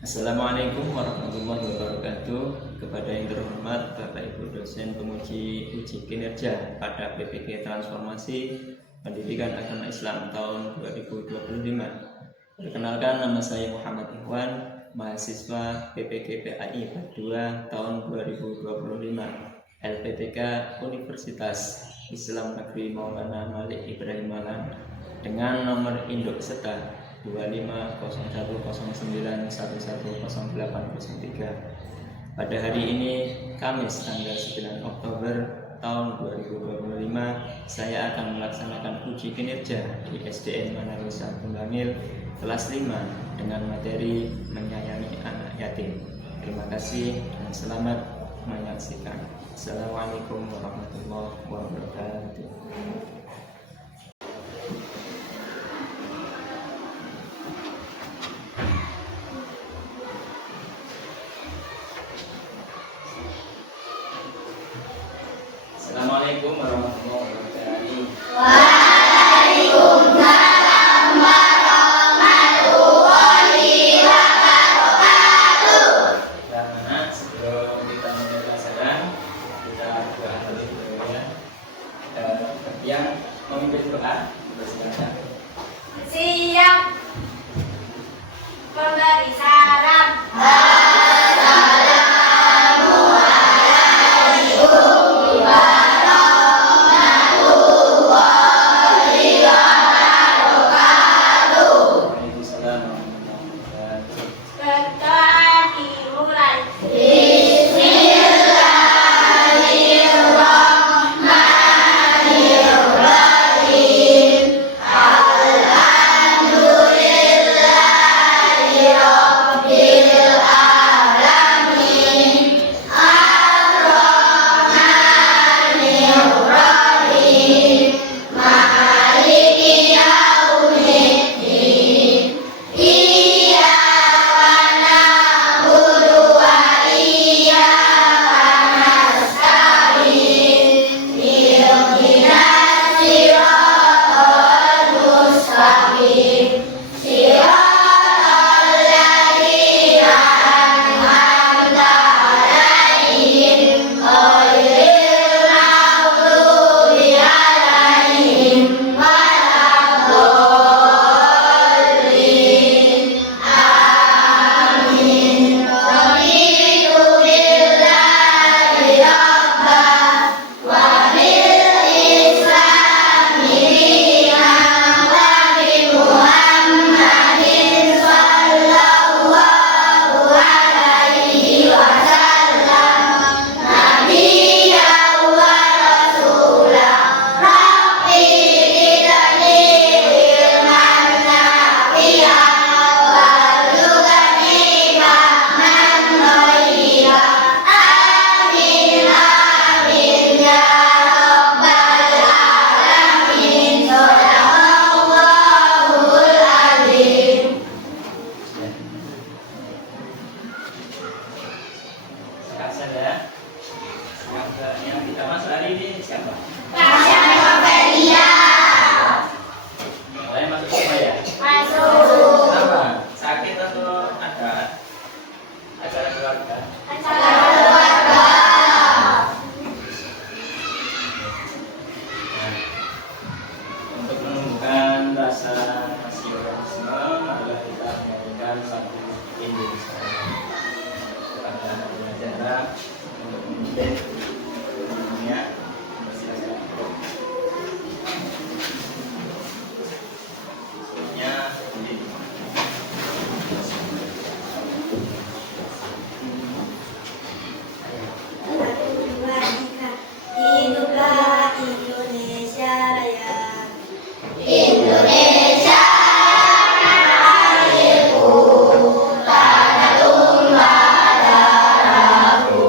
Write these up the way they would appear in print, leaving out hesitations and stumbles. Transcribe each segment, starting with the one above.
Assalamualaikum warahmatullahi wabarakatuh. Kepada yang terhormat Bapak Ibu dosen penguji uji kinerja pada PPG Transformasi Pendidikan Agama Islam tahun 2025. Perkenalkan, nama saya Muhammad Ikhwan, mahasiswa PPG PAI Part 2 tahun 2025, LPTK Universitas Islam Negeri Maulana Malik Ibrahim Malang dengan nomor induk SETA 250109110803. Pada hari ini, Kamis tanggal 9 Oktober tahun 2025, saya akan melaksanakan uji kinerja di SDN Manarusa Bungangil kelas 5 dengan materi menyayangi anak yatim. Terima kasih dan selamat menyaksikan. Assalamualaikum warahmatullahi wabarakatuh. Assalamualaikum warahmatullahi wabarakatuh. Waalaikumsalam warahmatullahi wabarakatuh. Nah, sebelum kita mulai pelajaran, kita doa dulu ya. Yang memimpin doa, bersilakan. Siap. Pemberi salam. Yang kita masuk hari ini siapa? Kalian masuk semua ya? Kenapa? Sakit atau ada acara keluarga? Nah, untuk menumbuhkan rasa nasionalisme, marilah kita menyanyikan satu Indonesia. Pada acara untuk memimpin dunia. Hiduplah Indonesia Raya. Indonesia tanah airku, tanah tumpah darahku.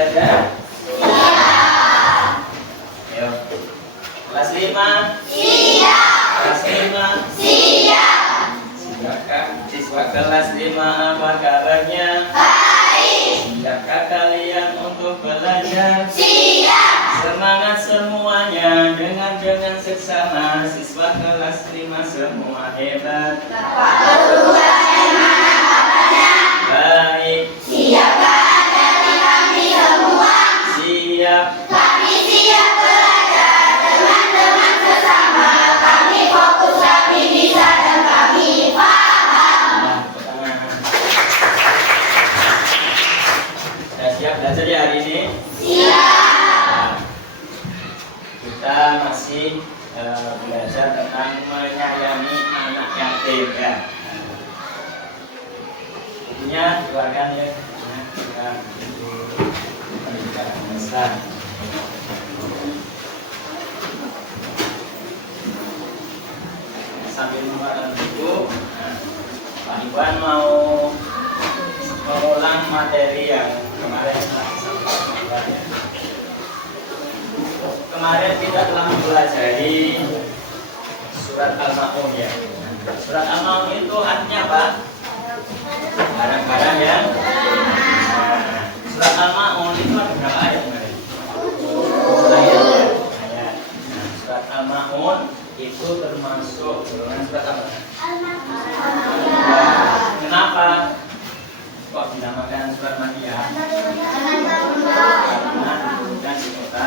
belajar? Siap. Ayo. Kelas 5? Siap. Kelas 5? Siap. Siapkah siswa kelas 5 apa kabarnya? Baik. Siapkah kalian untuk belajar? Siap. Semangat semuanya dengan seksama. Siswa kelas 5 semua hebat. Bapak Guru bagaimana kabarnya? Baik. Siapkah dari kami semua? Siap. Kami siap belajar dengan sesama. Kami fokus, kami bisa, dan kami paham. Nah, pertama. Sudah siap belajar ya hari ini? Siap. Kita masih belajar tentang menyayangi anak yatim ya. Bukunya keluarkan ya. Pendidikan Islam. Sambil mengeluarkan buku, Pak Iwan mau mengulang materi yang kemarin telah disampaikan ya. Kemarin kita telah mempelajari surat Al-Ma'un ya. Surat Al-Ma'un itu artinya apa? Barang-barang yang surat Al-Ma'un itu ada berapa ayat kemarin? Ayat. Nah, surat Al-Ma'un itu termasuk golongan surat apa? Kenapa kok dinamakan surat Makkiyah? Karena dan di kota.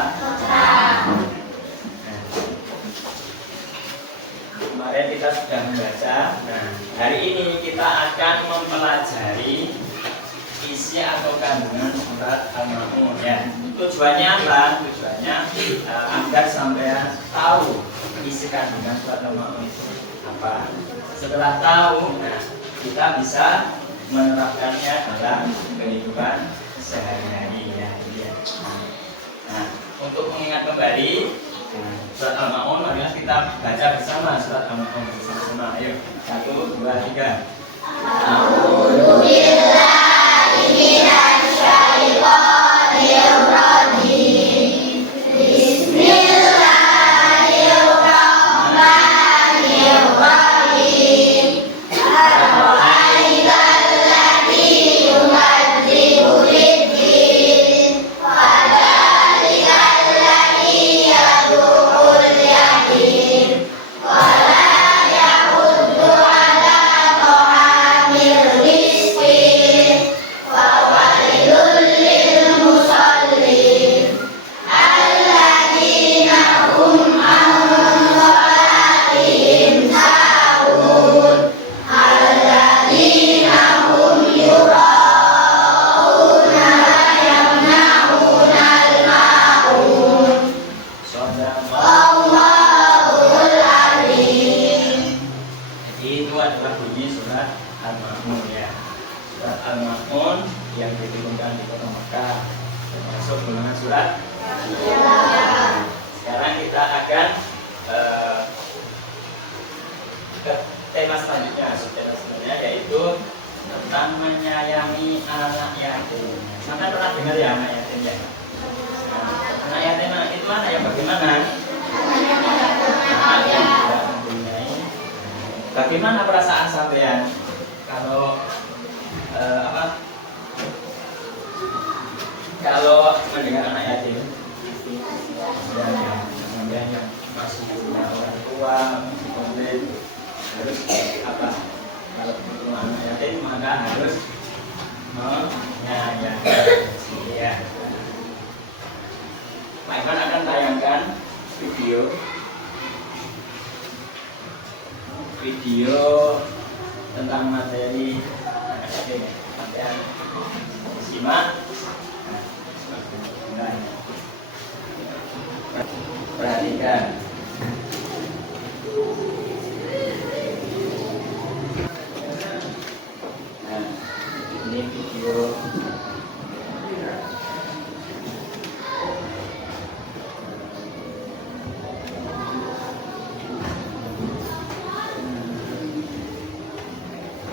Kemarin kita sudah membaca. Nah, hari ini kita akan mempelajari isi atau kandungan surat Al-Ma'un ya. Tujuannya apa? Tujuannya agar sampean tahu isi kandungan surat Al-Ma'un itu apa. Setelah tahu, nah, kita bisa menerapkannya dalam kehidupan sehari-hari ya. Nah, untuk mengingat kembali surat Al-Ma'un, mari kita baca bersama surat Al-Ma'un bersama-sama. Ayo, 1, 2, 3. A'udzubillahi minasyaitonirrajim. Bismillahirrahmanirrahim. Ara'aital ladzi yukadzibu bid-din. Fadzalikal ladzi yad'ul yatim. Wa la yahuddu 'ala ta'amil miskin. Wa wailul lil musallin. Alladzina hum an salatihim sahun. Alladzina hum yura'una wa yamna'unal ma'un. Allahul alim. Itu adalah bunyi surat Al-Ma'un ya. Surat Al-Ma'un yang diturunkan di kota Mekah, termasuk golongan surat. Sekarang kita akan ke tema selanjutnya, subtema selanjutnya yaitu tentang menyayangi anak yatim. Sampai pernah dengar ya anak yatim ya? Anak yatim itu anak yang bagaimana? Anak yang tidak mempunyai. Bagaimana perasaan sampean kalau kalau mendengar anak yatim? Sampean yang masih punya orang tua, masih komplit, harus apa? Kalau punya anak yatim maka harus menyayangi. Ya. Pak Iman akan tayangkan video tentang materi anak yatim. Sampean simak. Perhatikan. Nah, ini video.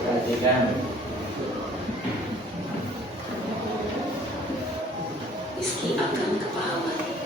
Perhatikan. Rizki akan kepahaman.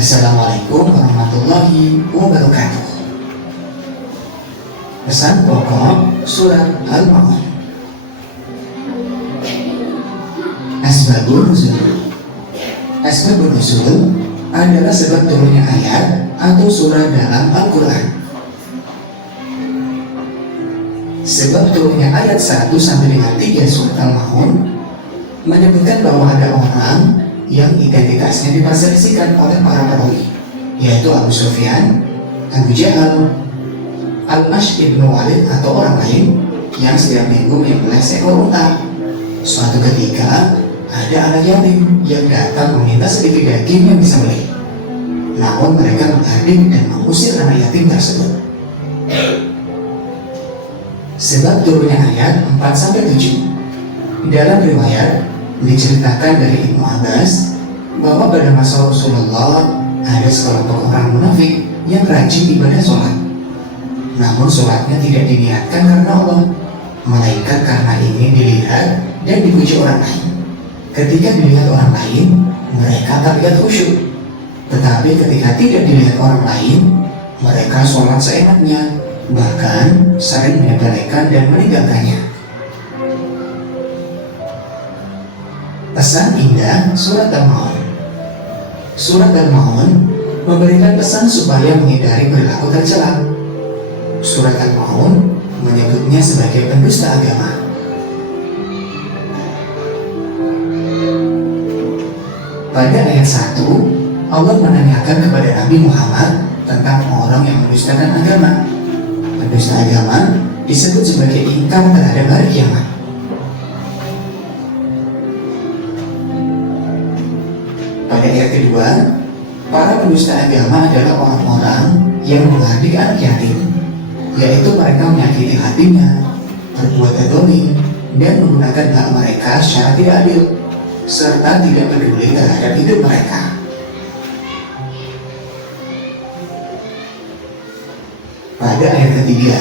Assalamualaikum warahmatullahi wabarakatuh. Pesan pokok surat Al-Ma'un. Asbabun Nuzul. Asbabun Nuzul adalah sebab turunnya ayat atau surah dalam Al-Quran. Sebab turunnya ayat 1 sampai dengan 3 surat Al-Ma'un menyebutkan bahwa ada orang yang identitasnya diperselisihkan oleh para perawi, yaitu Abu Sufyan, Abu Jahal, Al-Ash ibnu Walid atau orang lain yang setiap minggu menyembelih seekor unta. Suatu ketika ada anak yatim yang datang meminta sedikit daging yang disembelih. Namun mereka menghardik dan mengusir anak yatim tersebut. Sebab turunnya ayat 4-7. Dalam riwayat diceritakan dari Ibnu Abbas bahwa pada masa Rasulullah ada sekelompok orang munafik yang rajin ibadah sholat. Namun sholatnya tidak diniatkan karena Allah, melainkan karena ingin dilihat dan dipuji orang lain. Ketika dilihat orang lain, mereka terlihat khusyuk. Tetapi ketika tidak dilihat orang lain, mereka sholat seenaknya, bahkan sering menyepelekan dan meninggalkannya. Pesan indah surat Al-Ma'un. Surat Al-Ma'un memberikan pesan supaya menghindari perilaku tercela. Surat Al-Ma'un menyebutnya sebagai pendusta agama. Pada ayat 1, Allah menanyakan kepada Nabi Muhammad tentang orang yang mendustakan agama. Pendusta agama disebut sebagai ingkar terhadap hari kiamat. Pada ayat kedua, para pendusta agama adalah orang-orang yang menghardik anak yatim, yaitu mereka menyakiti hatinya, berbuat zalim, dan menggunakan hak mereka secara tidak adil, serta tidak peduli terhadap hidup mereka. Pada ayat ketiga,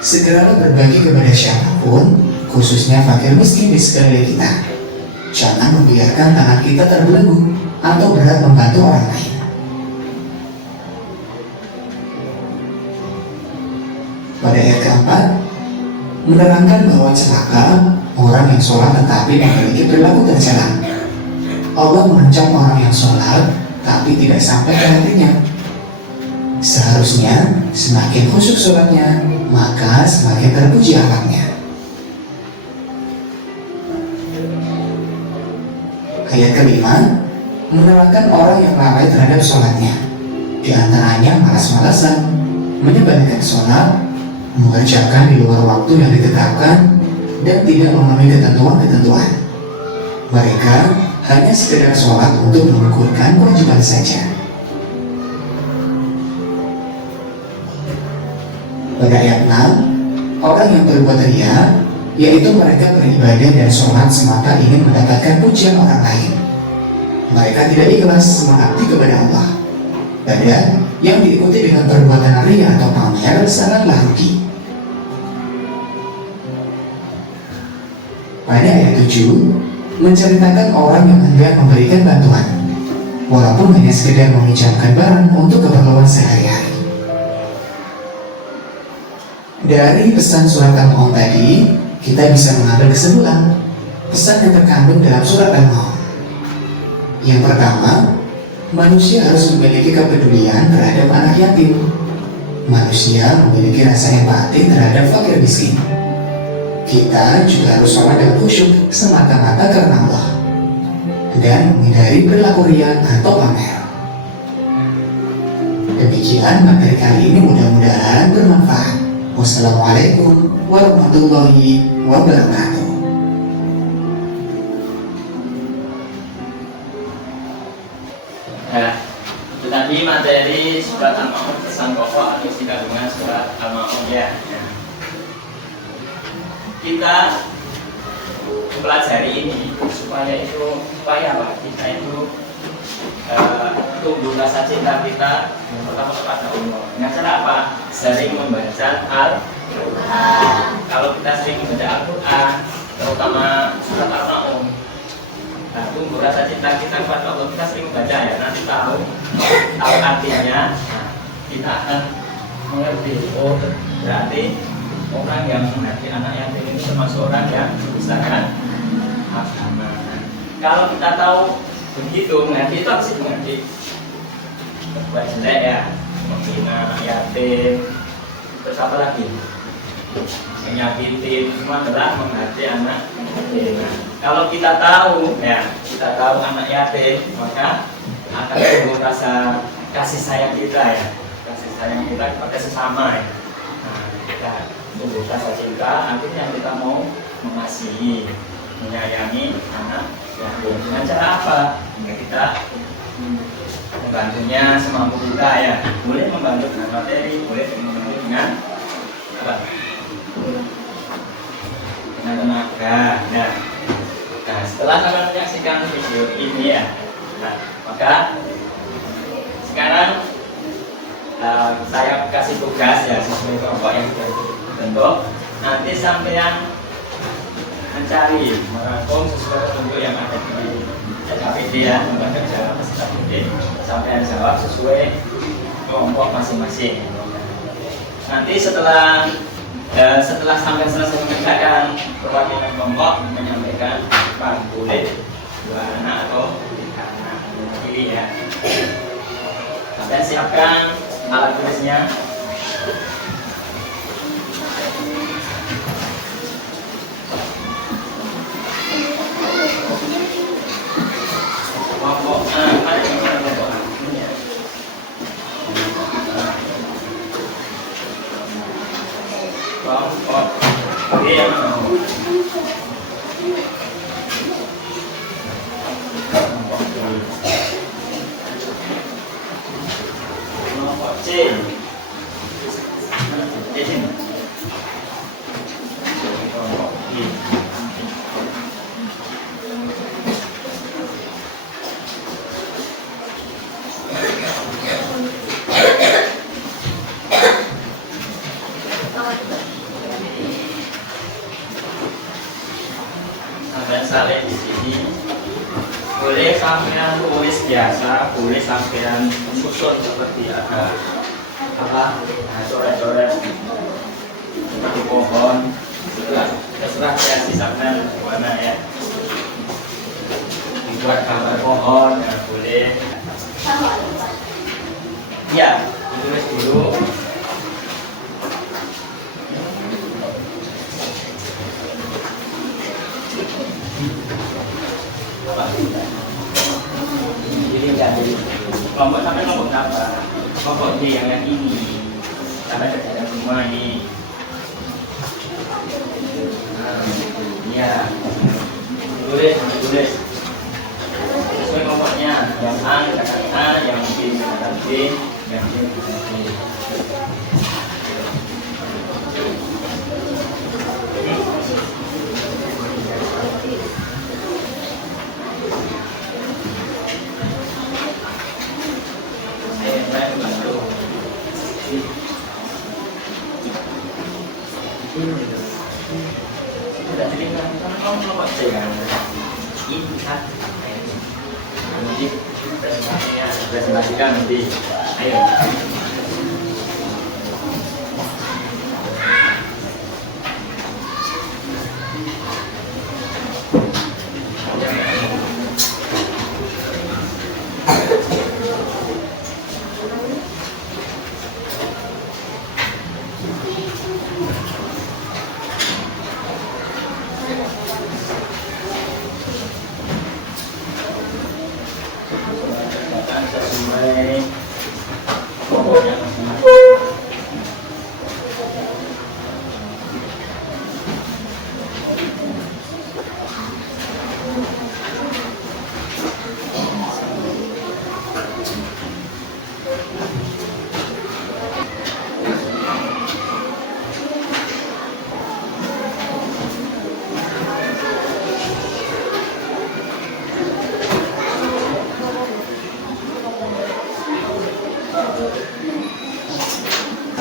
segeralah berbagi kepada siapapun, khususnya fakir miskin di sekeliling kita. Jangan membiarkan tangan kita terbelenggu atau berat membantu orang lain. Pada ayat keempat, menerangkan bahwa celaka orang yang sholat tetapi memiliki perilaku tercela. Allah mengancam orang yang sholat tapi tidak sampai ke hatinya. Seharusnya semakin khusyuk sholatnya, maka semakin terpuji akhlaknya. Ayat kelima menerangkan orang yang lalai terhadap sholatnya, di antaranya malas-malasan, menyebarkan sholat, mengerjakan di luar waktu yang ditetapkan, dan tidak memenuhi ketentuan-ketentuan. Mereka hanya sekedar sholat untuk menggugurkan kewajiban saja. Pada ayat 6, orang yang berbuat riya yaitu mereka beribadah dan sholat semata ingin mendapatkan pujian orang lain. Mereka tidak ikhlas mengabdi kepada Allah. Padahal yang diikuti dengan perbuatan ria atau pamer sangatlah rugi. Pada ayat 7 menceritakan orang yang hendak memberikan bantuan, walaupun hanya sekedar meminjamkan barang untuk keperluan sehari-hari. Dari pesan surat Al-Maun tadi, kita bisa mengambil kesimpulan pesan yang terkandung dalam surat Al-Maun. Yang pertama, manusia harus memiliki kepedulian terhadap anak yatim. Manusia memiliki rasa empati terhadap fakir miskin. Kita juga harus sholat dan khusyuk semata-mata karena Allah dan menghindari perilaku ria atau pamer. Demikian materi kali ini, mudah-mudahan bermanfaat. Wassalamualaikum warahmatullahi wabarakatuh. Nah, itu tadi materi surat Al-Maun, pesan pokok atau isi kandungan surat Al-Maun ya. Nah, kita mempelajari ini supaya apa? Kita itu tumbuh rasa cinta kita pertama kepada Allah. Dengan cara apa? Sering membaca Al-Quran. Kalau kita sering membaca Al-Quran, terutama surat Al-Maun, nah, tumbuh rasa cinta kita kepada Allah. Kita sering membaca ya, nanti tahu artinya. Nah, kita akan mengerti. Oh, berarti orang yang mengerti anak yatim itu termasuk orang yang membesarkan agama. Kalau kita tahu begitu, mengerti itu harus mengerti. Buat jelek ya, menghina anak yatim, terus apa lagi? Menyakiti, semua adalah mengerti anak yatim. Nah, kalau kita tahu ya, kita tahu anak yatim, maka akan tumbuh rasa kasih sayang kita ya, kasih sayang kita kepada sesama ya. Nah, kita tumbuh rasa cinta, akhirnya kita mau mengasihi, menyayangi anak yatim. Dengan cara apa? Ya, kita membantunya semampu kita ya. Boleh membantu dengan materi, boleh membantu dengan apa? Dengan tenaga. Nah, setelah kalian menyaksikan video ini ya, nah, maka sekarang saya kasih tugas ya sesuai kelompok yang sudah dibentuk. Nanti sampean mencari, merangkum sesuai petunjuk yang ada di KPD ya, membaca jawaban peserta KPD, sampean jawab sesuai kelompok masing-masing. Nanti setelah sampai selesai mengerjakan, perwakilan kelompok menyampaikan boleh 2 anak atau 3 anak pilih ya. Sampai siapkan alat tulisnya. Kelompok mana yang kelompok A? Kelompok B yang mana? Kelompok C. Di sini. Kelompok B. Sampai salin di sini. Boleh sampean tulis biasa, boleh sampean susun seperti ada apa, coret-coret seperti pohon. Terserah kreasi sampean gimana ya. Dibuat gambar pohon, ya boleh. Ya, ditulis dulu. Jadi kelompok sampai kelompok berapa? Kelompok D yang ini sampai kerjaan semua ini. Iya, tulis sesuai kelompoknya. Yang A katakan A, yang B katakan B, yang C katakan B. kamu kelompok C kan? Ini kan. Nanti presentasikan nanti. Ayo. Sesuai pokoknya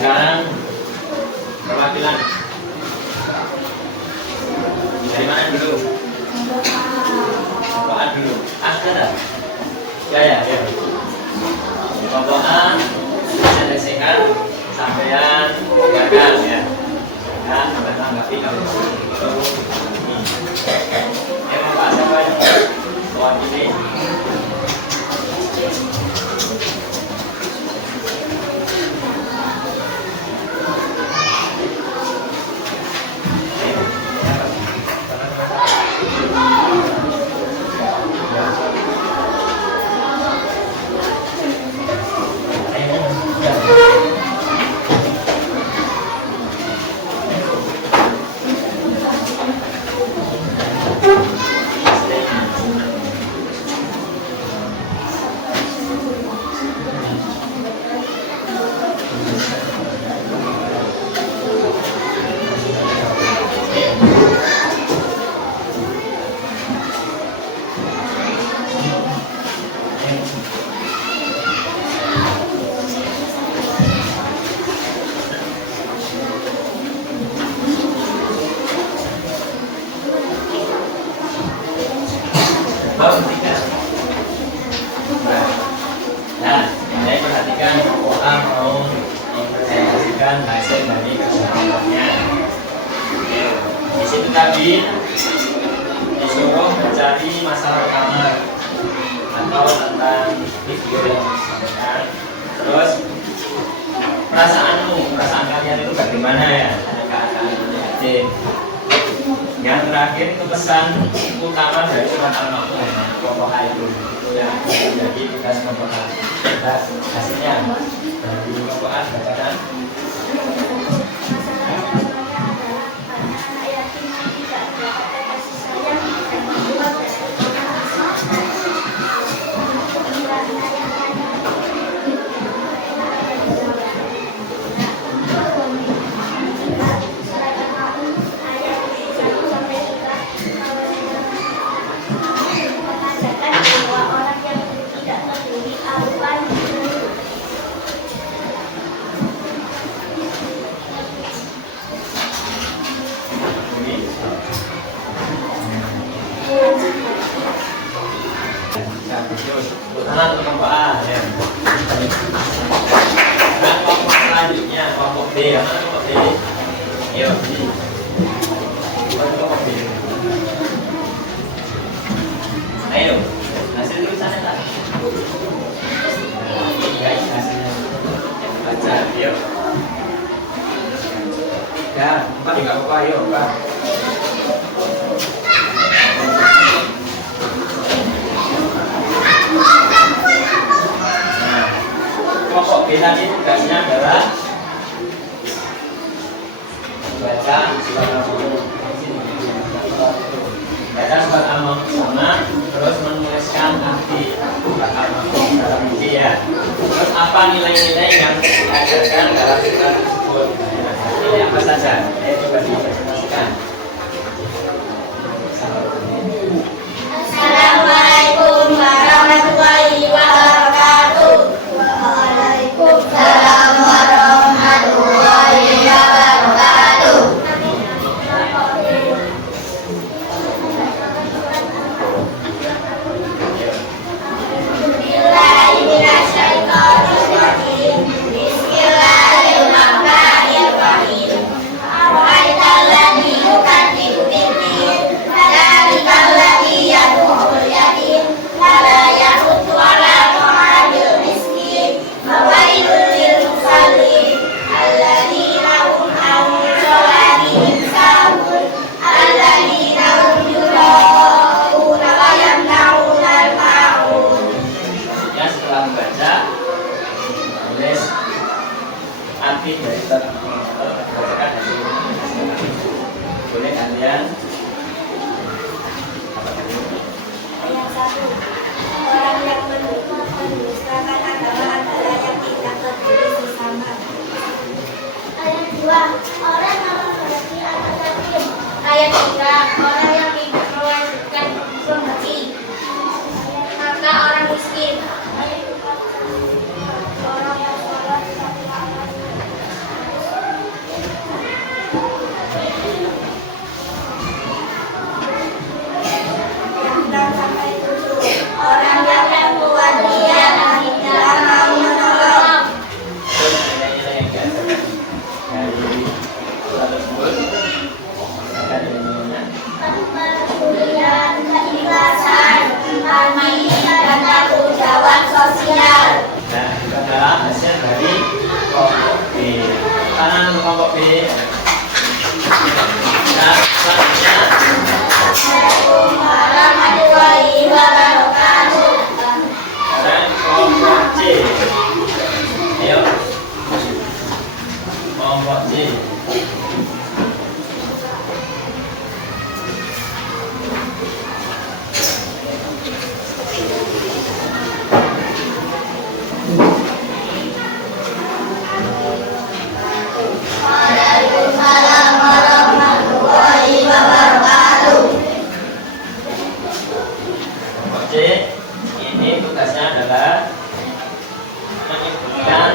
sekarang perwakilan dari mana dulu? Kelompok A dulu. Ada? Ya. Kelompok A selesaikan sampean gagal ya. Dan sampai tanggapi kalau itu. Pak siapa ini? Mewakili. Nah, saya perhatikan orang mau mempresentasikan hasil dari kesempatannya. Di situ tadi disuruh mencari masalah kamar atau tentang video yang disampaikan. Terus perasaan kalian itu bagaimana ya? Yang terakhir itu pesan utama dari surat Al-Ma'un kelompok A itu yang menjadi tugas kelompok A. Hasilnya dari kelompok A bacakan. Untuk kelompok A ya. Nah, kelompok selanjutnya kelompok B ya. Kelompok B. Ayo B. Kelompok B. Ayo. Hasil tulisannya tak? Ini guys hasilnya. Baca yuk. Ya, 4 enggak apa-apa yuk, Pak. Kelompok B tadi tugasnya adalah baca surat Al-Ma'un sama terus menuliskan arti surat Al-Ma'un dalam buku ya. Terus apa nilai-nilai yang diajarkan dalam surat tersebut? Ini apa saja? Coba dipresentasikan. Assalamualaikum warahmatullahi wabarakatuh. Waalaikumsalam warahmatullahi wabarakatuh. yang curang, orang yang tidak mewajibkan berbagi, maka orang miskin, orang yang sholat satu amal. Orang yang membuat dia dan tidak mau menolong. Terus nilai-nilai yang biasa dari surat tersebut akan nilainya Kepedulian, keikhlasan, empati, dan tanggung jawab sosial. nah itu adalah hasil dari kelompok B. Kanan kelompok B. Nah selanjutnya Assalamualaikum warahmatullahi wabarakatuh. dan kelompok C. Ayo kelompok C. Waalaikumsalam warahmatullahi wabarakatuh. Kelompok C ini tugasnya adalah menyebutkan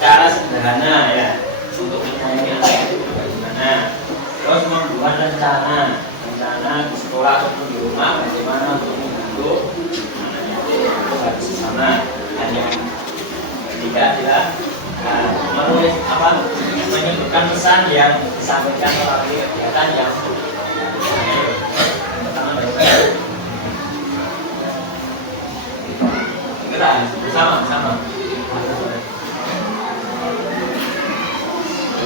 cara sederhana ya untuk menyayangi anak itu bagaimana, terus membuat rencana di sekolah ataupun di rumah bagaimana untuk membantu anaknya itu harus sama. Dan yang ketiga adalah menulis menyebutkan pesan yang disampaikan melalui kegiatan yang pertama baik-baik. Kita bersama.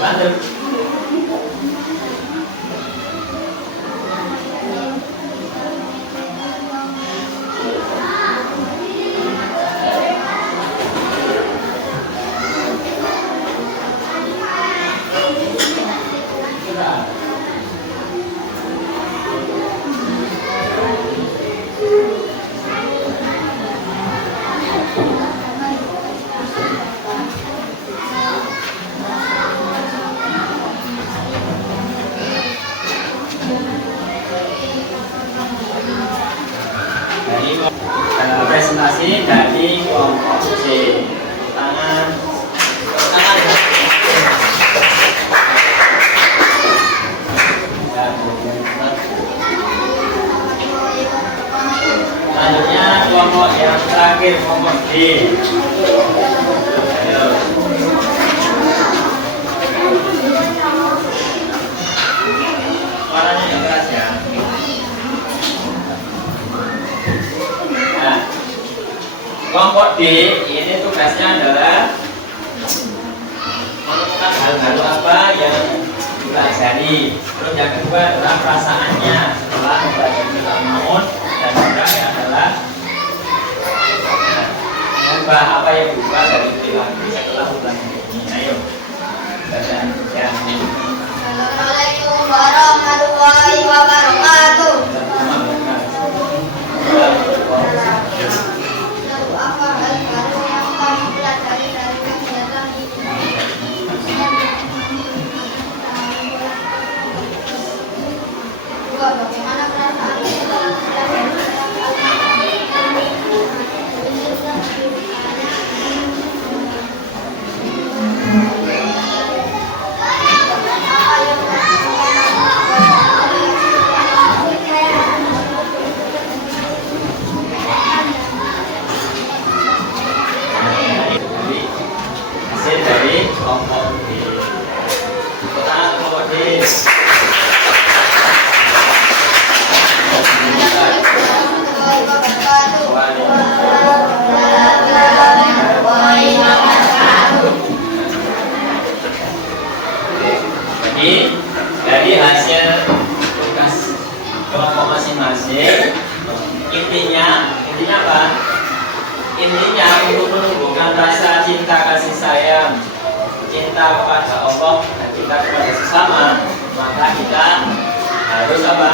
Lanjut. Dari presentasi dari kelompok C. Tangan. Selanjutnya kelompok yang terakhir, kelompok D. Ayo. Suaranya yang keras ya. Nah, kelompok D ini tugasnya adalah menemukan hal-hal apa yang dipelajari. Terus yang kedua adalah perasaannya setelah mempelajari Al-Maun, dan juga adalah mengubah apa yang berubah dari perilaku setelah mempelajari ini. Ayo, baca ya. Assalamualaikum warahmatullahi wabarakatuh. Lalu apa hal baru yang kamu pelajari dari kegiatan ini? Dua, bagaimana perasaan setelah mempelajari Hasil dari kelompok D. Pertama kelompok D. Jadi dari hasil tugas kelompok masing-masing, intinya apa? Intinya untuk menumbuhkan rasa cinta kasih sayang, cinta kepada Allah dan cinta kepada sesama, maka kita harus apa?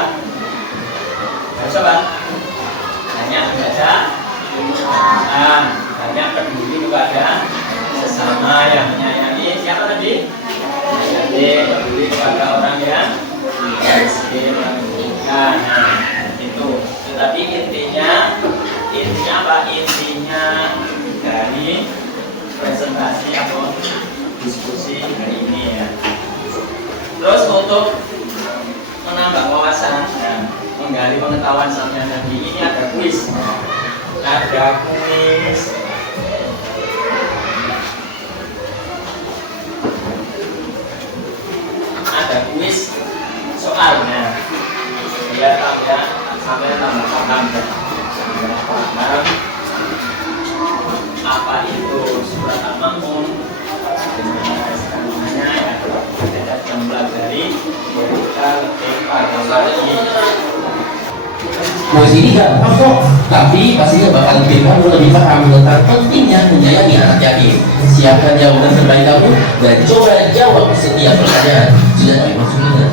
Banyak membaca Al-Quran, banyak peduli kepada sesama, yang menyayangi siapa tadi? Menyayangi peduli kepada orang yang miskin, yang membutuhkan. Nah, itu. Tetapi intinya apa? Intinya dari presentasi atau diskusi hari ini ya. Terus untuk menambah wawasan dan menggali pengetahuan sampai nanti ini ada kuis. Ada kuis. Ada kuis soalnya. Biar ya sampai tambah paham dan paham apa itu surat Al-Ma'un dengan kandungannya ya. Kita mempelajari kita lebih paham lagi. Kuis ini gampang kok, tapi pastinya bakal bikin kamu lebih paham tentang pentingnya menyayangi anak yatim. Siapkan jawaban terbaik kamu dan coba jawab setiap pertanyaan. Sudah maksudnya.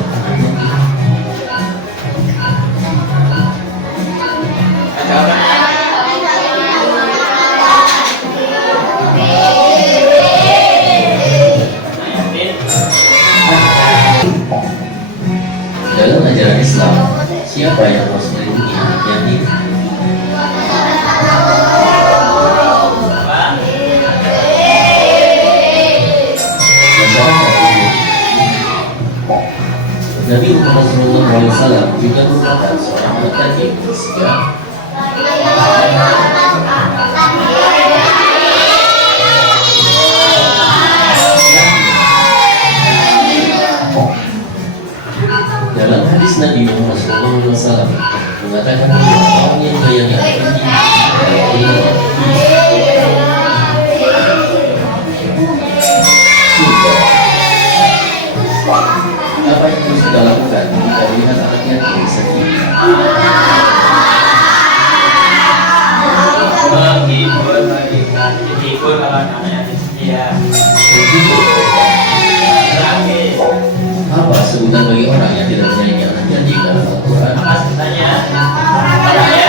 Dalam ajaran Islam, siapa yang harus melindungi anak yatim? Nabi Muhammad SAW juga merupakan seorang anak yatim. Dalam hadis Nabi Muhammad SAW mengatakan orang yang menyayangi apa yang harus kita lakukan jika melihat anak yatim sedih? Menghibur kalau anak yatim setia. Apa sebutan bagi orang yang tidak menyayangi anak yatim dalam Al-Quran? Apa sebutannya? Orangnya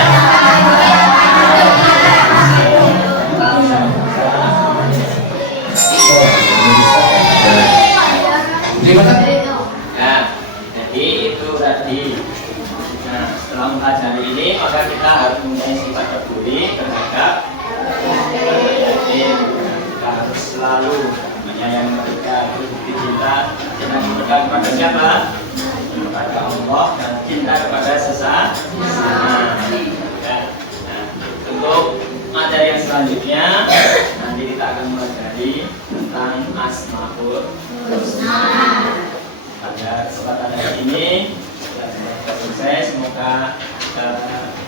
Terima kasih. nah, jadi itu tadi. Nah, setelah mempelajari ini, maka kita harus mempunyai sifat peduli terhadap anak yatim. Kita harus selalu menyayangi mereka, itu bukti cinta kita kepada siapa? Kepada Allah dan cinta kepada sesama. Nah, untuk materi yang selanjutnya nanti kita akan mempelajari tentang Asmaul Husna. Pada kesempatan hari ini sudah selesai. Semoga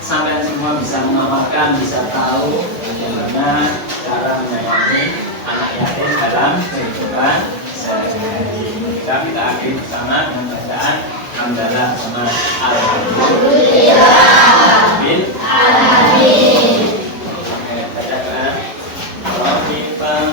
sampai semua bisa mengamalkan, bisa tahu bagaimana cara menyayangi anak yatim dalam kehidupan sehari-hari. Kita akhiri bersama dengan bacaan hamdalah sama alhamdulillah bil alamin. Bacakan Rabbifan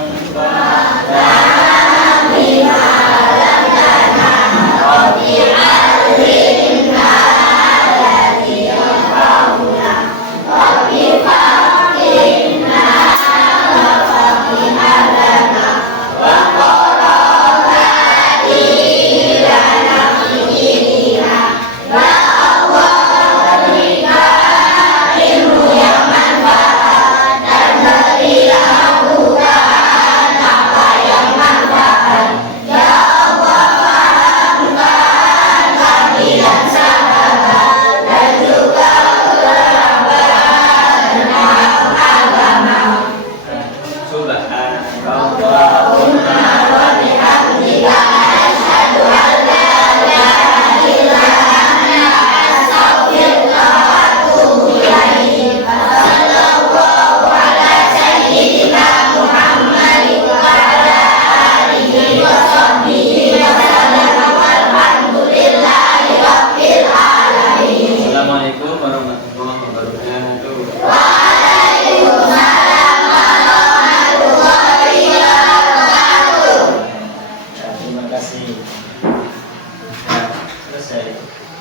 selesai.